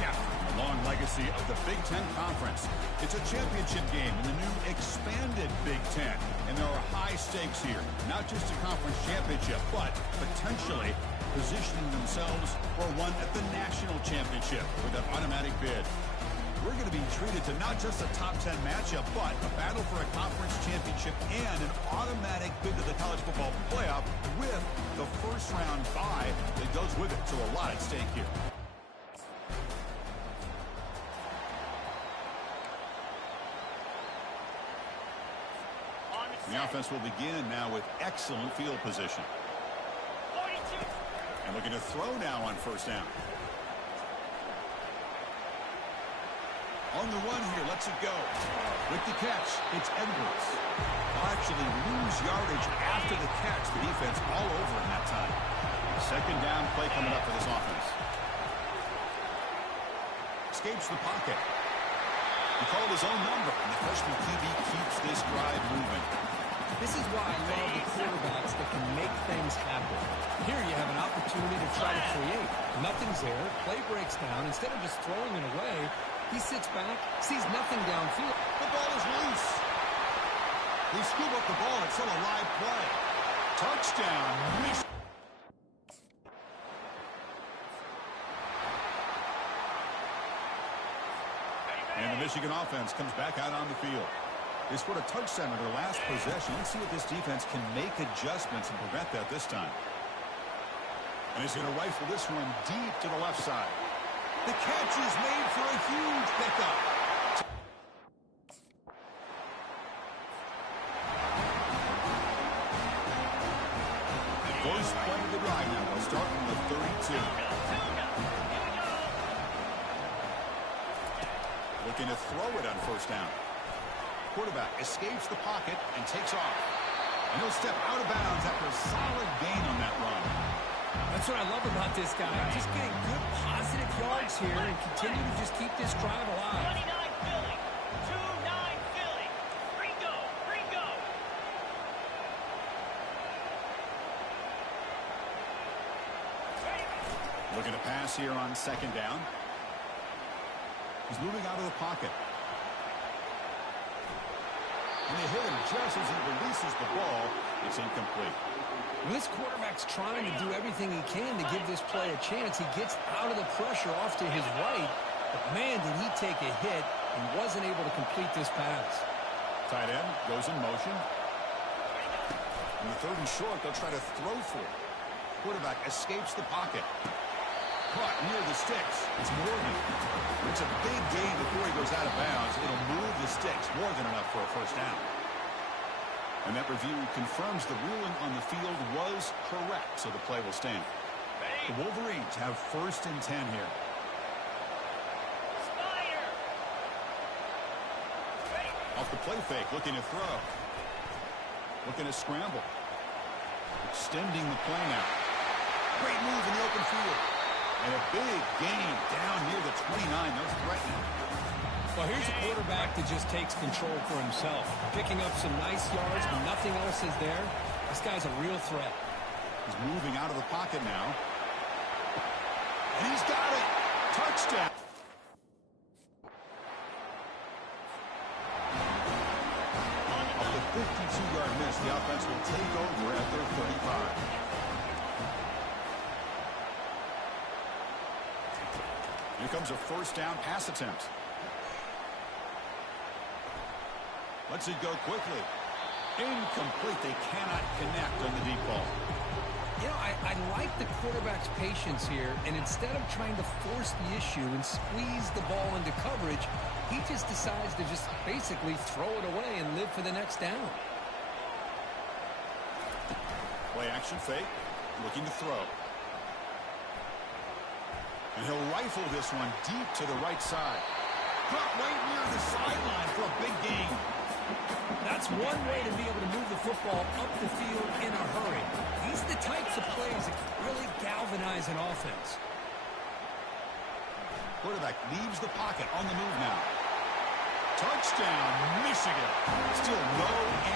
chapter in the long legacy of the Big Ten Conference. It's a championship game in the new expanded Big Ten, and there are high stakes here. Not just a conference championship, but potentially positioning themselves for one at the national championship with an automatic bid. We're going to be treated to not just a top 10 matchup, but a battle for a conference championship and an automatic bid to the college football playoff with the first round bye that goes with it. So a lot at stake here. The offense will begin now with excellent field position. 42. And looking to throw now on first down. On the run here, lets it go. With the catch, it's Edwards. They'll actually lose yardage after the catch. The defense all over in that time. Second down play coming up for this offense. Escapes the pocket. He called his own number, and the freshman QB keeps this drive moving. This is why I love the quarterbacks that can make things happen. Here you have an opportunity to try to create. Nothing's there. Play breaks down. Instead of just throwing it away, he sits back, sees nothing downfield. The ball is loose. They scoop up the ball. It's still a live play. Touchdown. And the Michigan offense comes back out on the field. They scored a touchdown in their last possession. Let's see if this defense can make adjustments and prevent that this time. And he's going to rifle this one deep to the left side. The catch is made for a huge pickup. First play of the drive now. They'll start from the 32. Looking to throw it on first down. Quarterback escapes the pocket and takes off. And he'll step out of bounds after a solid gain on that run. That's what I love about this guy. Just getting good positive yards here and continue to just keep this drive alive. 29 Philly. 2-9 Philly. Ringo. Ringo. Looking to pass here on second down. He's moving out of the pocket. And they hit him just as he releases the ball. It's incomplete. Well, this quarterback's trying to do everything he can to give this play a chance. He gets out of the pressure off to his right. But, man, did he take a hit and wasn't able to complete this pass. Tight end goes in motion. In the third and short, they'll try to throw for it. Quarterback escapes the pocket. Caught near the sticks. It's Morgan. It's a big gain before he goes out of bounds. It'll move the sticks. More than enough for a first down. And that review confirms the ruling on the field was correct, so the play will stand. The Wolverines have first and 10 here. Off the play fake, looking to throw. Looking to scramble. Extending the play now. Great move in the open field. And a big gain down near the 29. They're threatening. Well, here's a quarterback that just takes control for himself. Picking up some nice yards, but nothing else is there. This guy's a real threat. He's moving out of the pocket now. And he's got it. Touchdown. Off the 52-yard miss, the offense will take over at their 35. Here comes a first down pass attempt. Lets it go quickly. Incomplete. They cannot connect on the deep ball. You know, I like the quarterback's patience here, and instead of trying to force the issue and squeeze the ball into coverage, he just decides to just basically throw it away and live for the next down. Play action fake. Looking to throw. And he'll rifle this one deep to the right side. Caught right near the sideline for a big gain. That's one way to be able to move the football up the field in a hurry. These are the types of plays that can really galvanize an offense. Quarterback leaves the pocket on the move now. Touchdown, Michigan. Still no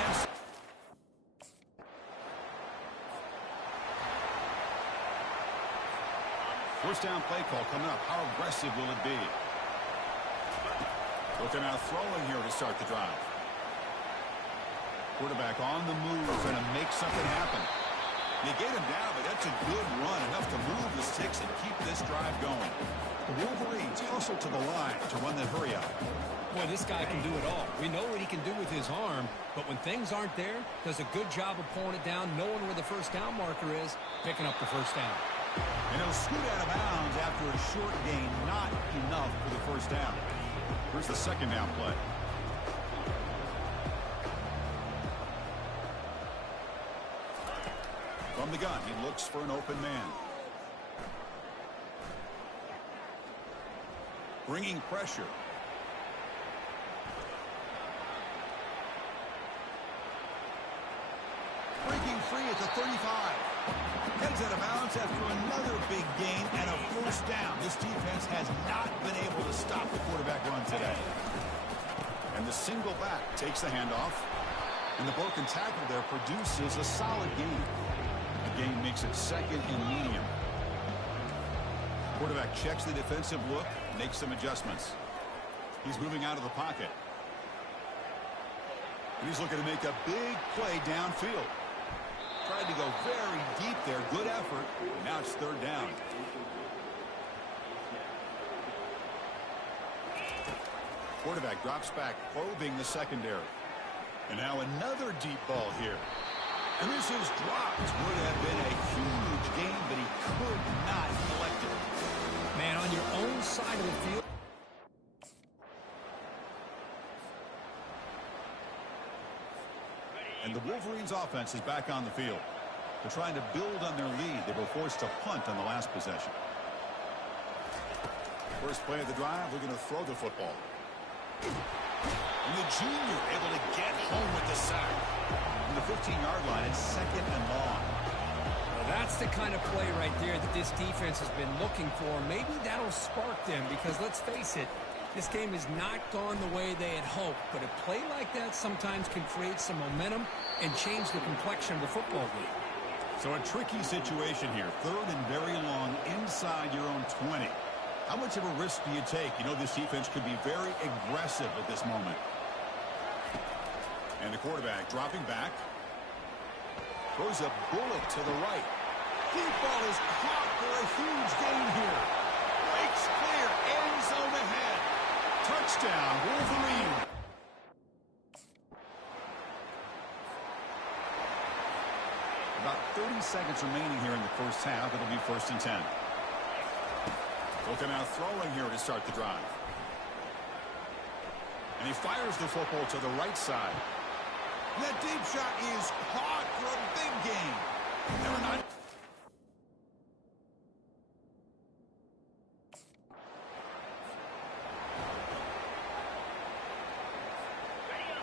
answer. First down play call coming up. How aggressive will it be? Looking out throwing here to start the drive. Quarterback on the move, trying to make something happen. You get him down, but that's a good run, enough to move the sticks and keep this drive going. The Wolverines hustle to the line to run the hurry up. Boy, this guy can do it all. We know what he can do with his arm, but when things aren't there, does a good job of pulling it down, knowing where the first down marker is, picking up the first down. And he'll scoot out of bounds after a short gain, not enough for the first down. Here's the second down play. From the gun, he looks for an open man. Bringing pressure. Breaking free at the 35. Heads out of bounds after another big gain and a first down. This defense has not been able to stop the quarterback run today. And the single back takes the handoff. And the broken tackle there produces a solid gain. The gain makes it second and medium. Quarterback checks the defensive look, makes some adjustments. He's moving out of the pocket. And he's looking to make a big play downfield. Tried to go very deep there. Good effort. Now it's third down. Quarterback drops back, probing the secondary. And now another deep ball here. And this is dropped. Would have been a huge gain, but he could not collect it. Man, on your own side of the field. And the Wolverines offense is back on the field. They're trying to build on their lead. They were forced to punt on the last possession. First play of the drive, they're going to throw the football. And the junior able to get home with the sack. From the 15-yard line, it's second and long. Well, that's the kind of play right there that this defense has been looking for. Maybe that'll spark them because, let's face it, this game has not gone the way they had hoped. But a play like that sometimes can create some momentum and change the complexion of the football game. So a tricky situation here. Third and very long inside your own 20. How much of a risk do you take? You know this defense could be very aggressive at this moment. And the quarterback dropping back. Throws a bullet to the right. Deep ball is caught for a huge gain here. Breaks clear. End zone ahead. Touchdown, Wolverine. About 30 seconds remaining here in the first half. It'll be first and 10. Looking out throwing here to start the drive. And he fires the football to the right side. That deep shot is caught for a big gain. Never mind.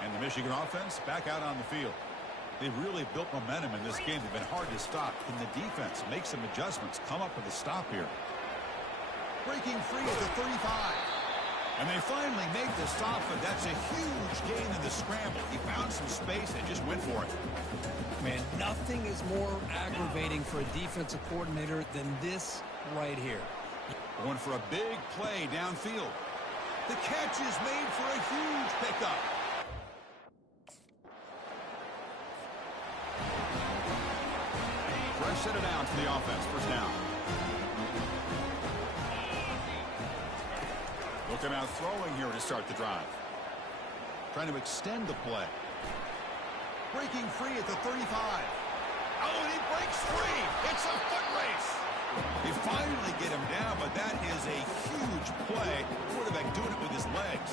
And the Michigan offense back out on the field. They've really built momentum in this game. They've been hard to stop. Can the defense make some adjustments, come up with a stop here? Breaking free at the 35. And they finally make the stop, but that's a huge gain in the scramble. He found some space and just went for it. Man, nothing is more aggravating for a defensive coordinator than this right here. Going for a big play downfield. The catch is made for a huge pickup. Fresh set it down for the offense. First down. Looking out throwing here to start the drive. Trying to extend the play. Breaking free at the 35. Oh, and he breaks free. It's a foot race. They finally get him down, but that is a huge play. Quarterback doing it with his legs.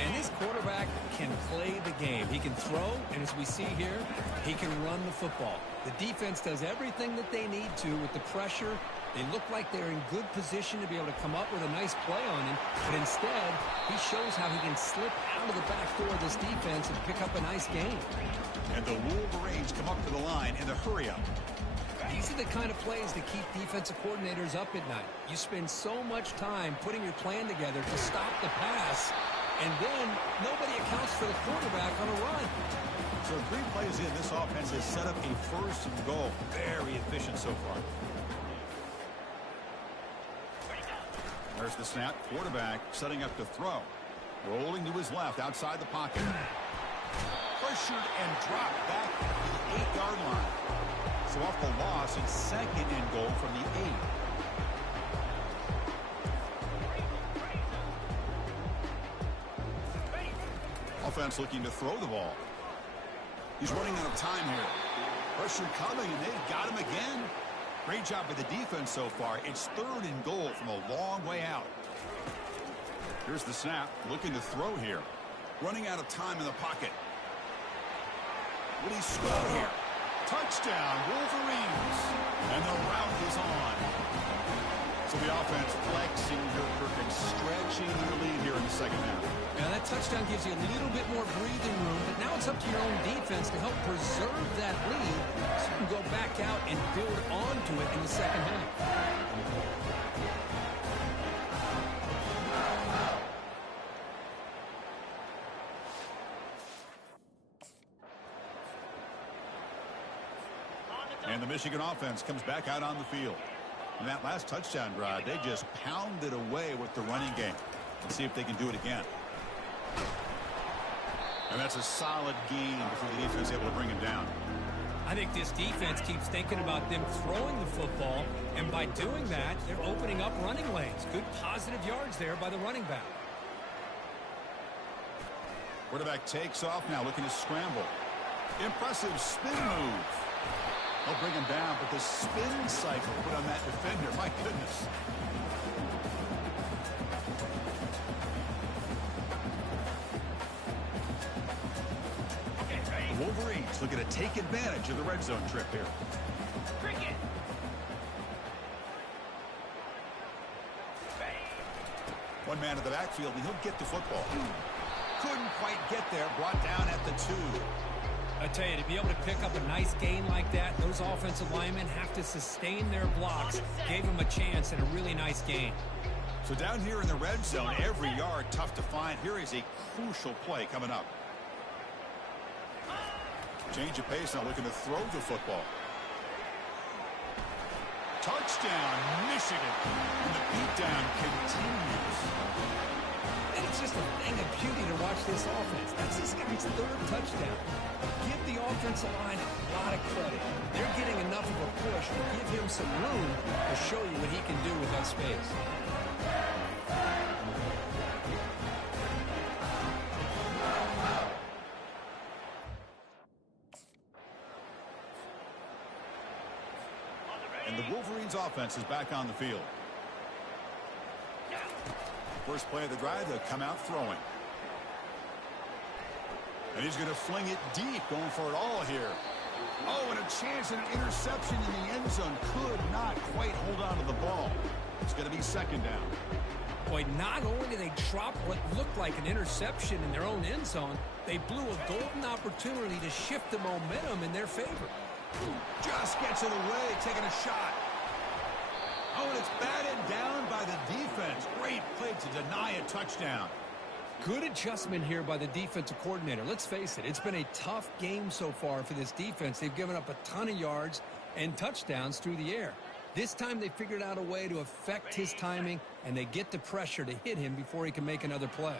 And this quarterback can play the game. He can throw, and as we see here, he can run the football. The defense does everything that they need to with the pressure. They look like they're in good position to be able to come up with a nice play on him, but instead, he shows how he can slip out of the back door of this defense and pick up a nice gain. And the Wolverines come up to the line in the hurry-up. These are the kind of plays that keep defensive coordinators up at night. You spend so much time putting your plan together to stop the pass, and then nobody accounts for the quarterback on a run. So 3 plays in, this offense has set up a first and goal. Very efficient so far. There's the snap. Quarterback setting up to throw. Rolling to his left outside the pocket. Pressured and dropped back to the 8-yard line. So off the loss, it's second and goal from the 8. Offense looking to throw the ball. He's running out of time here. Pressure coming, and they've got him again. Great job by the defense so far. It's third and goal from a long way out. Here's the snap. Looking to throw here. Running out of time in the pocket. Will he score here? Touchdown, Wolverines. And the route is on. So the offense flexing and stretching their lead here in the second half. Now that touchdown gives you a little bit more breathing room, but now it's up to your own defense to help preserve that lead so you can go back out and build onto it in the second half. And the Michigan offense comes back out on the field. In that last touchdown drive, they just pounded away with the running game. Let's see if they can do it again. And that's a solid gain before the defense is able to bring him down. I think this defense keeps thinking about them throwing the football, and by doing that, they're opening up running lanes. Good positive yards there by the running back. Quarterback takes off now, looking to scramble. Impressive spin move. They'll bring him down, but the spin cycle put on that defender, my goodness. The Wolverines looking to take advantage of the red zone trip here. Cricket. One man in the backfield, and he'll get the football. Couldn't quite get there, brought down at the 2. I tell you, to be able to pick up a nice gain like that, those offensive linemen have to sustain their blocks. Gave them a chance and a really nice gain. So down here in the red zone, every yard tough to find. Here is a crucial play coming up. Change of pace now, looking to throw the football. Touchdown, Michigan. And the beatdown continues. And it's just a thing of beauty to watch this offense. That's this guy's third touchdown. Give the offensive line a lot of credit. They're getting enough of a push to give him some room to show you what he can do with that space. And the Wolverines offense is back on the field. First play of the drive, they'll come out throwing. And he's going to fling it deep, going for it all here. Oh, and a chance at an interception in the end zone. Could not quite hold on to the ball. It's going to be second down. Boy, not only did they drop what looked like an interception in their own end zone, they blew a golden opportunity to shift the momentum in their favor. Just gets it away, taking a shot. Oh, and it's batted down by the defense. Great play to deny a touchdown. Good adjustment here by the defensive coordinator. Let's face it, it's been a tough game so far for this defense. They've given up a ton of yards and touchdowns through the air. This time they figured out a way to affect his timing, and they get the pressure to hit him before he can make another play.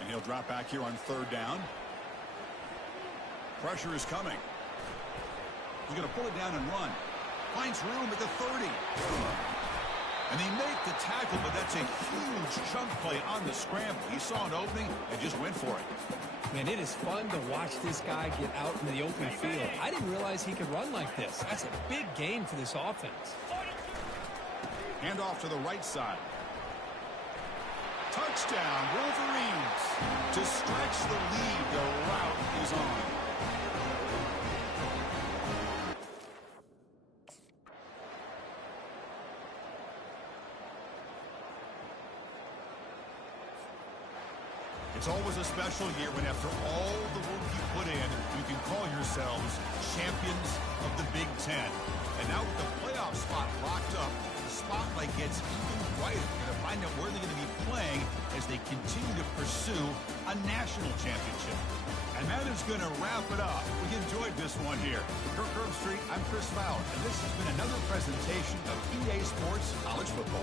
And he'll drop back here on third down. Pressure is coming. He's going to pull it down and run. Finds room at the 30. And they make the tackle, but that's a huge chunk play on the scramble. He saw an opening and just went for it. Man, it is fun to watch this guy get out in the open field. I didn't realize he could run like this. That's a big gain for this offense. Hand off to the right side. Touchdown, Wolverines. To stretch the lead, the route is on. It's always a special year when after all the work you put in, you can call yourselves champions of the Big Ten. And now with the playoff spot locked up, the spotlight gets even brighter. You're going to find out where they're going to be playing as they continue to pursue a national championship. And that is going to wrap it up. We enjoyed this one here. For Kirk Herbstreit, I'm Chris Fowler, and this has been another presentation of EA Sports College Football.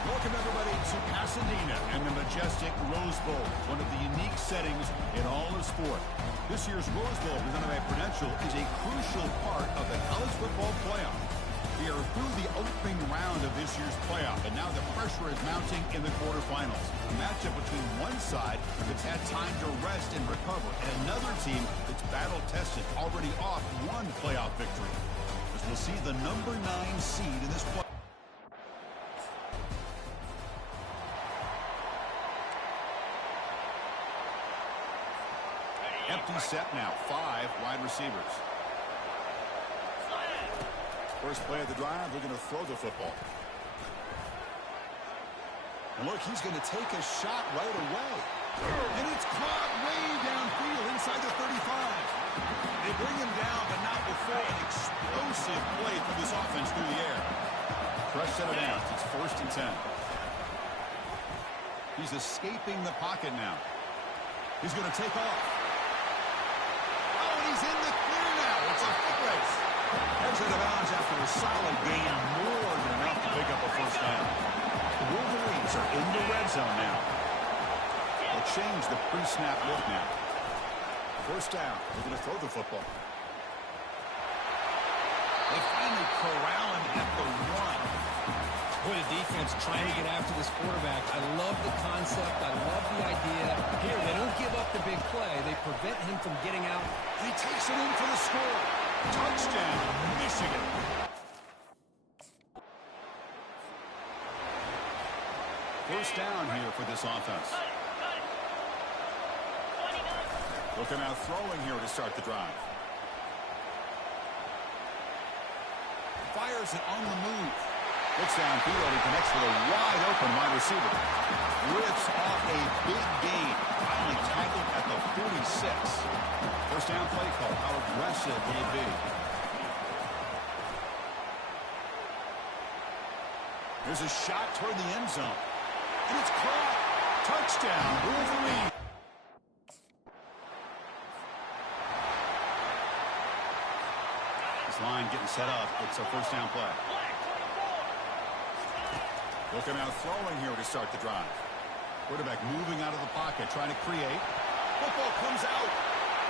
Welcome, everybody, to Pasadena and the majestic Rose Bowl, one of the unique settings in all of sport. This year's Rose Bowl, presented by Prudential, is a crucial part of the college football playoff. We are through the opening round of this year's playoff, and now the pressure is mounting in the quarterfinals. A matchup between one side that's had time to rest and recover, and another team that's battle-tested, already off one playoff victory. As we'll see the number 9 seed in this playoff. Empty set now, 5 wide receivers. First play of the drive, they're going to throw the football. And look, he's going to take a shot right away. And it's caught way downfield inside the 35. They bring him down, but not before an explosive play through this offense through the air. Fresh set of downs. It's 1st and 10. He's escaping the pocket now. He's going to take off. He's in the clear now. It's a foot race. Heads out of bounds after a solid gain, more than enough to pick up a first down. The Wolverines are in the red zone now. They'll change the pre-snap look now. First down. They're going to throw the football. They finally corral him at the 1. Boy, the defense trying to get after this quarterback. I love the concept. I love the idea. Here, they don't give up the big play. They prevent him from getting out. And he takes it in for the score. Touchdown, Michigan. First down here for this offense. Looking out throwing here to start the drive. Fires it on the move. Looks downfield and connects with a wide open wide receiver. Rips off a big gain. Finally tackled at the 46. First down play call. How aggressive will it be? There's a shot toward the end zone. And it's caught. Touchdown, Wolverine. This line getting set up. It's a first down play. Looking out throwing here to start the drive. Quarterback moving out of the pocket, trying to create. Football comes out.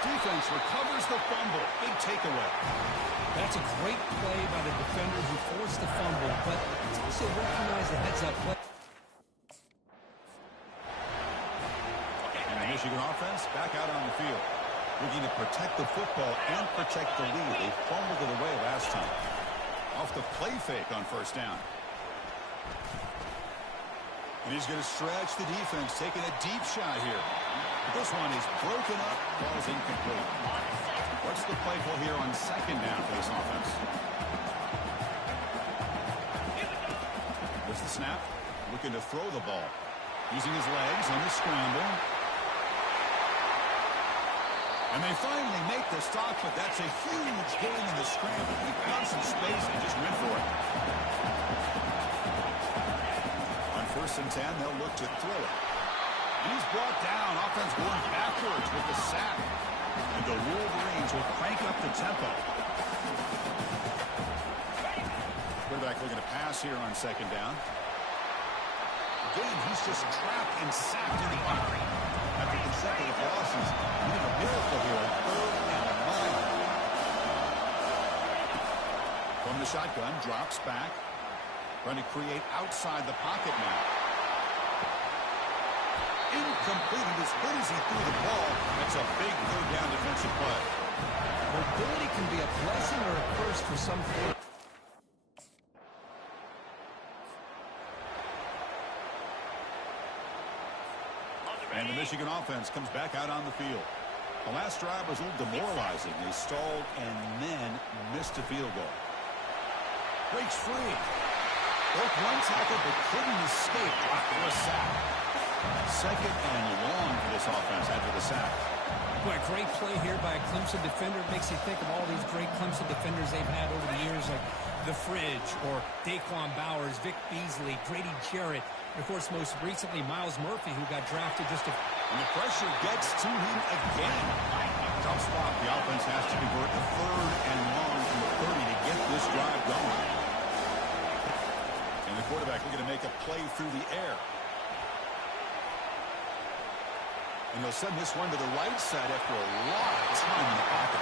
Defense recovers the fumble. Big takeaway. That's a great play by the defender who forced the fumble, but it's also recognized the heads-up play. And the Michigan offense back out on the field. Looking to protect the football and protect the lead. They fumbled it away last time. Off the play fake on first down. And he's going to stretch the defense, taking a deep shot here. But this one is broken up. Ball's incomplete. What's the play call here on second down for this offense? There's the snap. Looking to throw the ball. Using his legs on the scramble. And they finally make the stop, but that's a huge gain in the scramble. He found some space and just went for it. On 1st and 10, they'll look to throw it. And he's brought down. Offense going backwards with the sack. And the Wolverines will crank up the tempo. Quarterback looking to pass here on second down. Again, he's just trapped and sacked in the pocket. After consecutive losses, he did a miracle here on 3rd and 9. From the shotgun, drops back. Trying to create outside the pocket now. Incomplete. He was hit as he threw the ball. That's a big 3rd down defensive play. Mobility can be a blessing or a curse for some players. And the Michigan offense comes back out on the field. The last drive was a little demoralizing. They stalled and then missed a field goal. Breaks free. Broke one tackle but couldn't escape after a sack. Second and long for this offense after the sack. Boy, a great play here by a Clemson defender. Makes you think of all these great Clemson defenders they've had over the years, like The Fridge or Daquan Bowers, Vic Beasley, Grady Jarrett. And of course, most recently, Miles Murphy, who got drafted just a... And the pressure gets to him again. Tough spot. The offense has to convert a 3rd and long from the 30 to get this drive going. And the quarterback looking to make a play through the air. And they'll send this one to the right side after a lot of time in the pocket.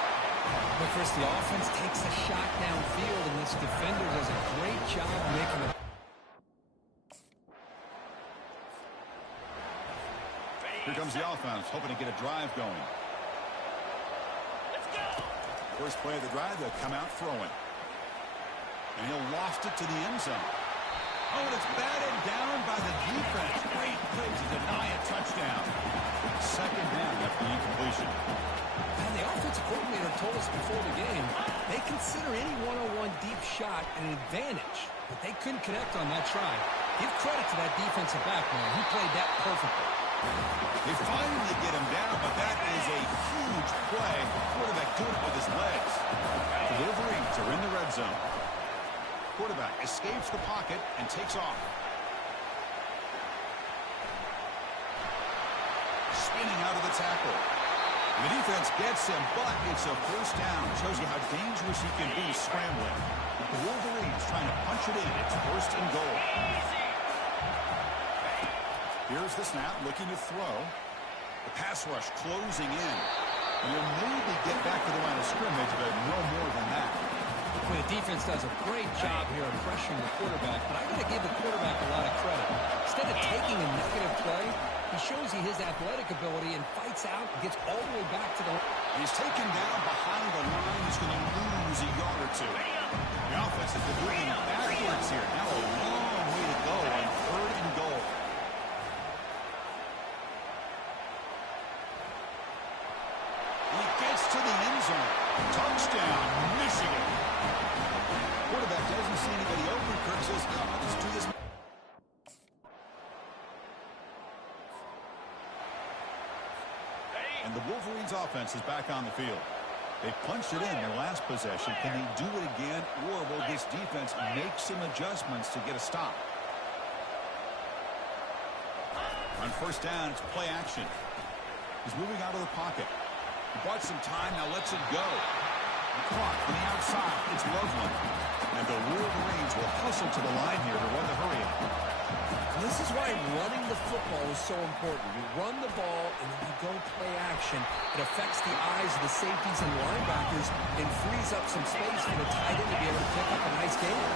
But first, the offense takes a shot downfield, and this defender does a great job making a... Here comes the offense, hoping to get a drive going. Let's go. First play of the drive, they'll come out throwing. And he'll loft it to the end zone. Oh, and it's batted down by the defense. Great play to deny a touchdown. Second down after the incompletion. And the offensive coordinator told us before the game, they consider any one-on-one deep shot an advantage, but they couldn't connect on that try. Give credit to that defensive back, man. He played that perfectly. They finally get him down, but that is a huge play. Quarterback doing it with his legs. The Wolverines are in the red zone. Quarterback escapes the pocket and takes off. Spinning out of the tackle. The defense gets him, but it's a first down. Shows you how dangerous he can be scrambling. The Wolverines trying to punch it in. It's 1st and goal. Here's the snap, looking to throw. The pass rush closing in. And he'll maybe get back to the line of scrimmage, but no more than that. Well, the defense does a great job here of pressuring the quarterback, but I got to give the quarterback a lot of credit. Instead of taking a negative play, he shows you his athletic ability and fights out and gets all the way back to the line. He's taken down behind the line. He's going to lose a yard or two. The offense is moving backwards here. Now a long way to go on 3rd and goal. He gets to the end zone. Touchdown, Michigan. Quarterback doesn't see anybody open. Kirk says, no, let's do this. And the Wolverines offense is back on the field. They punched it in their last possession. Can they do it again, or will this defense make some adjustments to get a stop? On 1st down, it's play action. He's moving out of the pocket. He bought some time, now lets it go. The clock on the outside, it's Loveland. And the Wolverines will hustle to the line here to run the hurry up. And this is why running the football is so important. You run the ball, and then you go play action. It affects the eyes of the safeties and linebackers and frees up some space for the tight end to be able to pick up a nice game.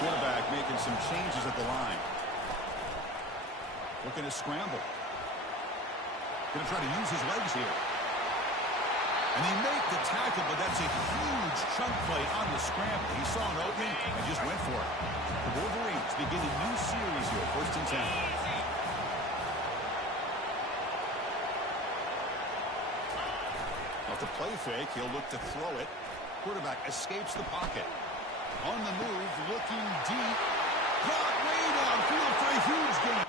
Quarterback making some changes at the line. Looking to scramble. Going to try to use his legs here. And they make the tackle, but that's a huge chunk play on the scramble. He saw an opening and just went for it. The Wolverines begin a new series here, 1st and 10. Off the play fake, he'll look to throw it. Quarterback escapes the pocket. On the move, looking deep. Caught way downfield for a huge gain.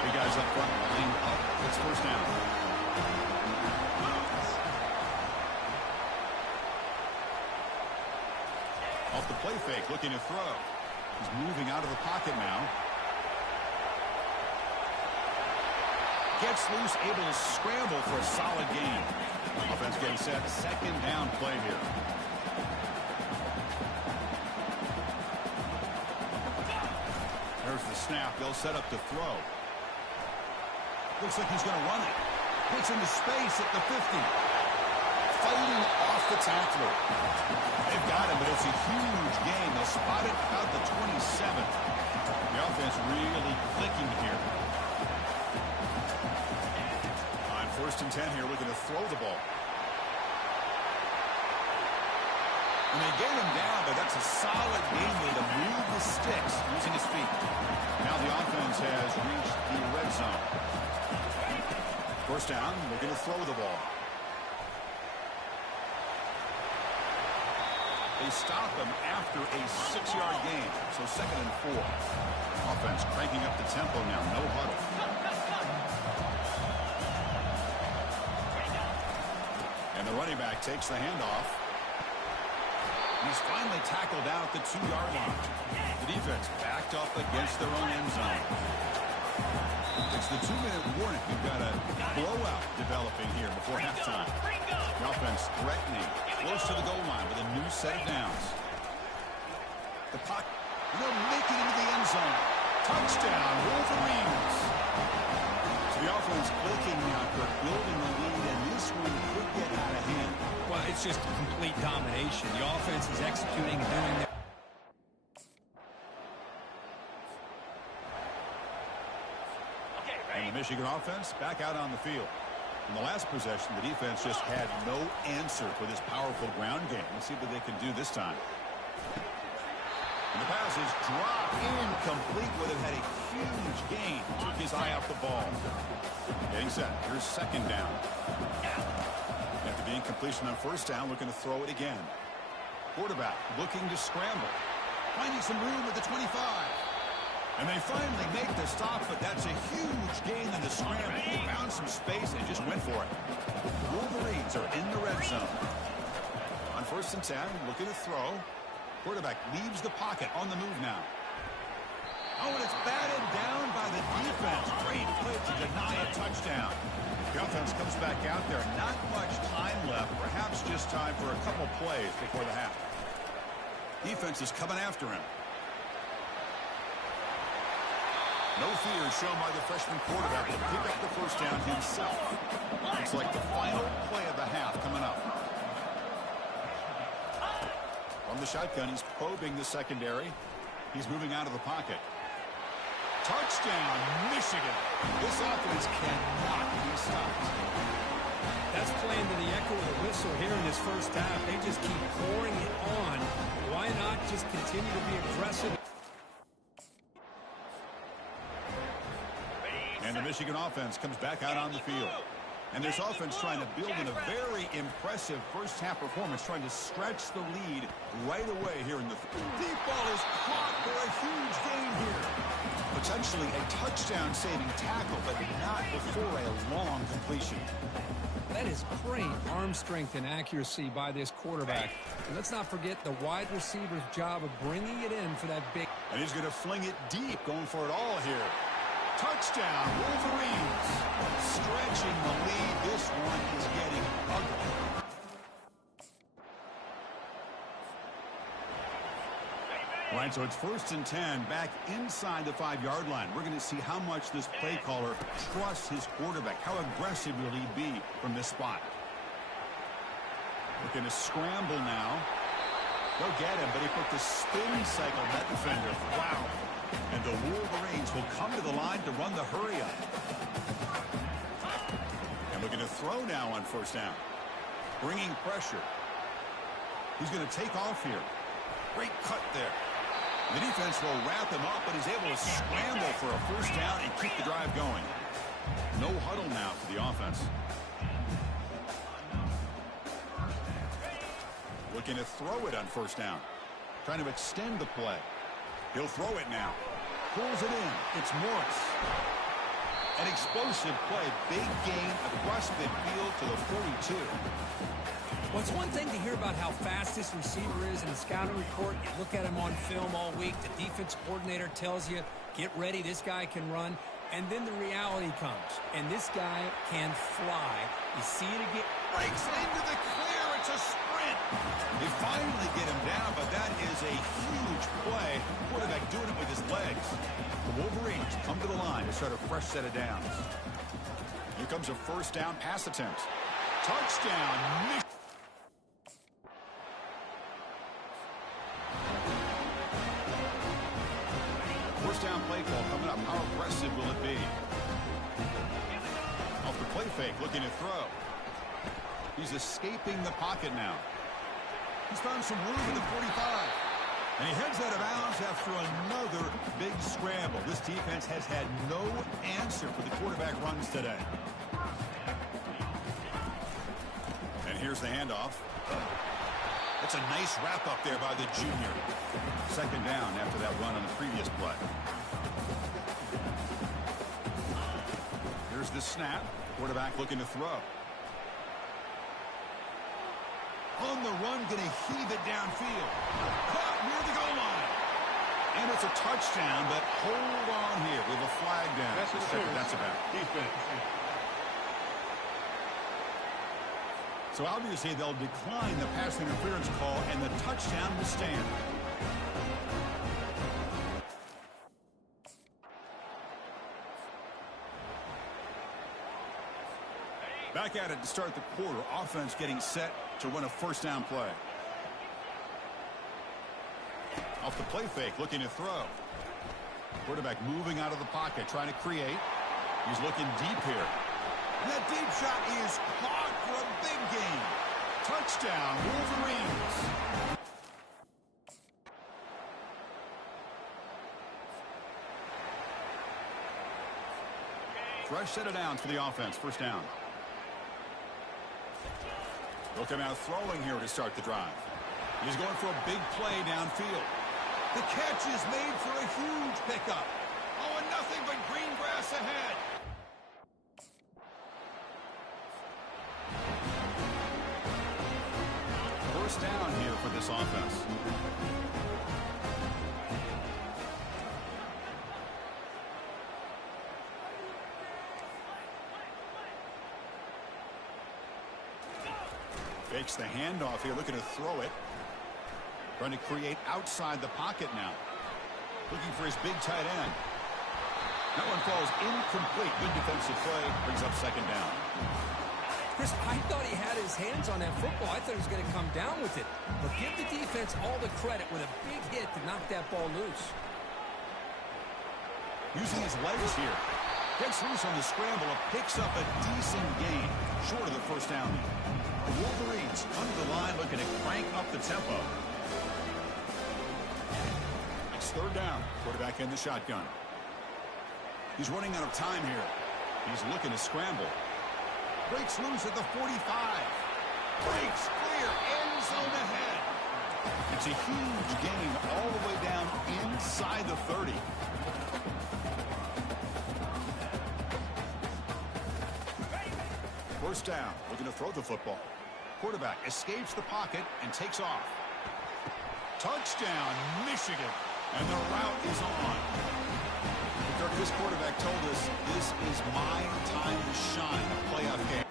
Hey guys up front, line up. It's 1st down. Off the play fake, looking to throw. He's moving out of the pocket now. Gets loose, able to scramble for a solid gain. Offense getting set. 2nd down play here. There's the snap. They'll set up to throw. Looks like he's going to run it. Puts into space at the 50. Fighting off the tackler. They've got him, but it's a huge gain. They'll spot it about the 27. The offense really clicking here. On 1st and 10 here, looking to throw the ball. And they get him down, but that's a solid game way to move the sticks using his feet. Now the offense has reached the red zone. 1st down, we're going to throw the ball. They stop him after a 6-yard gain, so 2nd and 4. Offense cranking up the tempo now, no huddle. And the running back takes the handoff. He's finally tackled down at the 2-yard line. The defense backed up against their own end zone. It's the 2-minute warning. We've got a blowout developing here before halftime. The offense threatening, close to the goal line with a new set of downs. The puck, they're making it into the end zone. Touchdown, Wolverines. So the offense clicking now, Kirk, building the lead, and this one could get out of hand. Well, it's just complete domination. The offense is executing and doing their... And the Michigan offense back out on the field. In the last possession, the defense just had no answer for this powerful ground game. Let's see what they can do this time. And the pass is dropped incomplete. Would have had a huge gain. Took his eye off the ball. Getting set. Here's 2nd down. After the incompletion on 1st down, looking to throw it again. Quarterback looking to scramble. Finding some room at the 25. And they finally make the stop, but that's a huge gain in the scramble. He found some space and just went for it. Wolverines are in the red zone. On 1st and 10, looking to throw. Quarterback leaves the pocket on the move now. Oh, and it's batted down by the defense. Great play to deny a touchdown. The offense comes back out there. Not much time left. Perhaps just time for a couple plays before the half. Defense is coming after him. No fear shown by the freshman quarterback to pick up the first down himself. It's like the final play of the half coming up. From the shotgun, he's probing the secondary. He's moving out of the pocket. Touchdown, Michigan. This offense cannot be stopped. That's playing to the echo of the whistle here in this first half. They just keep pouring it on. Why not just continue to be aggressive? And the Michigan offense comes back out on the field. And this offense trying to build in a very impressive first-half performance, trying to stretch the lead right away here in the deep ball is caught for a huge gain here. Potentially a touchdown-saving tackle, but not before a long completion. That is great arm strength and accuracy by this quarterback. And let's not forget the wide receiver's job of bringing it in for that big. And he's going to fling it deep, going for it all here. Touchdown, Wolverines. Stretching the lead. This one is getting ugly. Right, so it's 1st and 10, back inside the 5-yard line. We're going to see how much this play caller trusts his quarterback. How aggressive will he be from this spot? Looking to scramble now. They'll get him, but he put the spin cycle that defender. Wow. And the Wolverines will come to the line to run the hurry up. And looking to throw now on 1st down. Bringing pressure. He's going to take off here. Great cut there. The defense will wrap him up, but he's able to scramble for a 1st down and keep the drive going. No huddle now for the offense. Looking to throw it on 1st down. Trying to extend the play. He'll throw it now. Pulls it in. It's Morris. An explosive play. Big gain across midfield to the 42. Well, it's one thing to hear about how fast this receiver is in the scouting report. You look at him on film all week. The defense coordinator tells you, get ready, this guy can run. And then the reality comes. And this guy can fly. You see it again. Breaks into the clear. It's a sprint. They finally get him down, but that is a huge play. Quarterback doing it with his legs. The Wolverines come to the line to start a fresh set of downs. Here comes a 1st down pass attempt. Touchdown. First down play call coming up. How aggressive will it be? Off the play fake, looking to throw. He's escaping the pocket now. He's found some room in the 45. And he heads out of bounds after another big scramble. This defense has had no answer for the quarterback runs today. And here's the handoff. That's a nice wrap up there by the junior. 2nd down after that run on the previous play. Here's the snap. Quarterback looking to throw. On the run, going to heave it downfield. Caught near the goal line. And it's a touchdown, but hold on here. We have a flag down. That's about. Defense. So obviously they'll decline the pass interference call, and the touchdown will stand. Back at it to start the quarter. Offense getting set to run a 1st down play. Off the play fake, looking to throw. Quarterback moving out of the pocket, trying to create. He's looking deep here. And that deep shot is caught for a big gain. Touchdown, Wolverines. Fresh set of downs for the offense. 1st down. They'll come out throwing here to start the drive. He's going for a big play downfield. The catch is made for a huge pickup. Oh, and nothing but green grass ahead. First down here for this offense. Fakes the handoff here, looking to throw it. Trying to create outside the pocket now. Looking for his big tight end. That one falls incomplete. Good defensive play. Brings up second down. Chris, I thought he had his hands on that football. I thought he was going to come down with it. But give the defense all the credit with a big hit to knock that ball loose. Using his legs here. Gets loose on the scramble and picks up a decent gain. Short of the first down. The Wolverines under the line looking to crank up the tempo. It's third down. Quarterback in the shotgun. He's running out of time here. He's looking to scramble. Breaks loose at the 45. Breaks clear. End zone ahead. It's a huge gain all the way down inside the 30. First down. Looking to throw the football. Quarterback escapes the pocket and takes off. Touchdown, Michigan. And the route is on. Kirk, this quarterback told us this is my time to shine, a playoff game.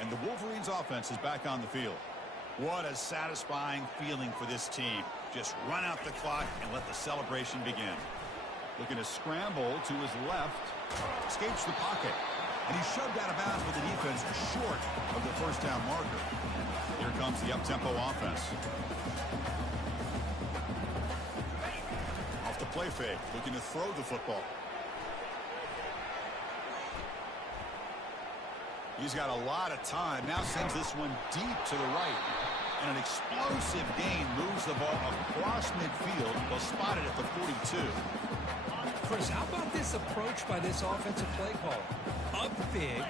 And the Wolverines offense is back on the field. What a satisfying feeling for this team. Just run out the clock and let the celebration begin. Looking to scramble to his left. Escapes the pocket. And he's shoved out of bounds with the defense short of the first down marker. Here comes the up-tempo offense. Off the play fake, looking to throw the football. He's got a lot of time. Now sends this one deep to the right. And an explosive gain moves the ball across midfield, well spotted at the 42. Chris, how about this approach by this offensive play caller? Up big,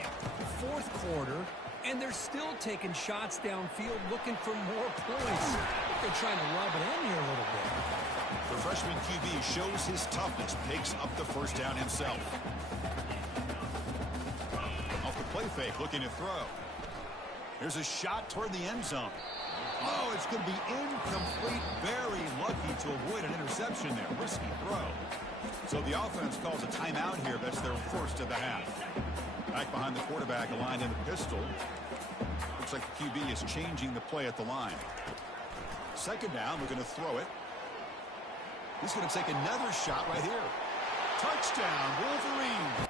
fourth quarter, and they're still taking shots downfield looking for more points. They're trying to rub it in here a little bit. The freshman QB shows his toughness, picks up the first down himself. Off the play fake, looking to throw. Here's a shot toward the end zone. Oh, it's going to be incomplete. Very lucky to avoid an interception there. Risky throw. So the offense calls a timeout here. That's their first of the half. Back behind the quarterback, aligned in the pistol. Looks like the QB is changing the play at the line. Second down, looking to throw it. He's going to take another shot right here. Touchdown, Wolverine.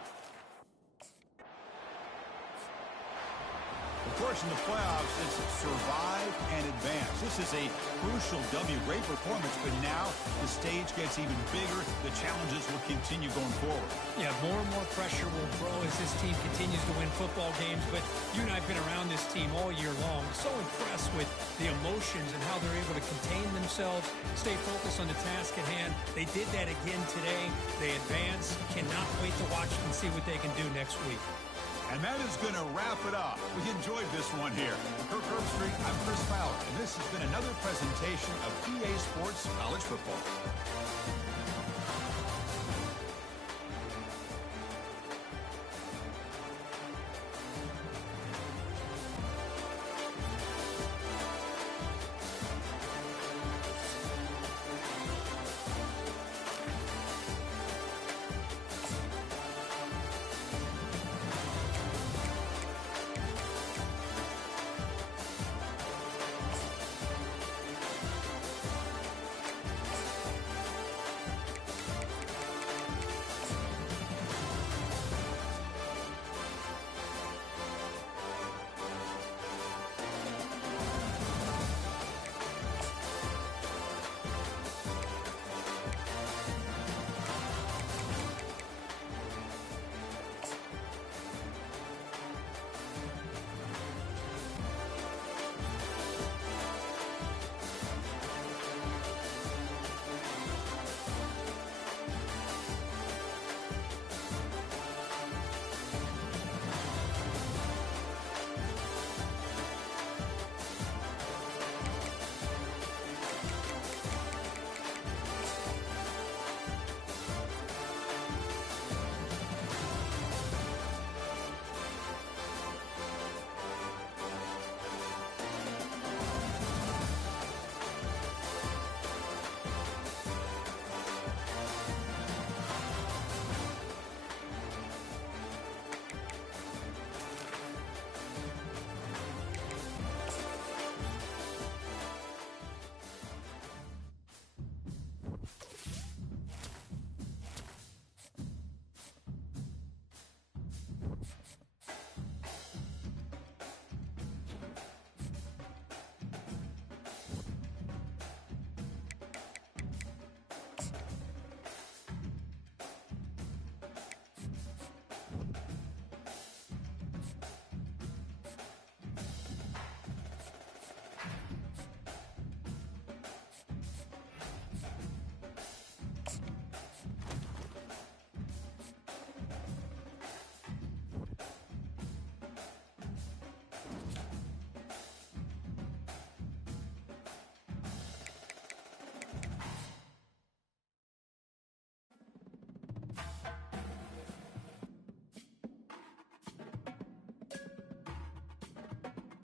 Of course, in the playoffs, it's survive and advance. This is a crucial W. Great performance, but now the stage gets even bigger. The challenges will continue going forward. Yeah, more and more pressure will grow as this team continues to win football games. But you and I have been around this team all year long. So impressed with the emotions and how they're able to contain themselves, stay focused on the task at hand. They did that again today. They advance. Cannot wait to watch and see what they can do next week. And that is going to wrap it up. We enjoyed this one here. For Kirk Herbstreit, I'm Chris Fowler, and this has been another presentation of EA Sports College Football.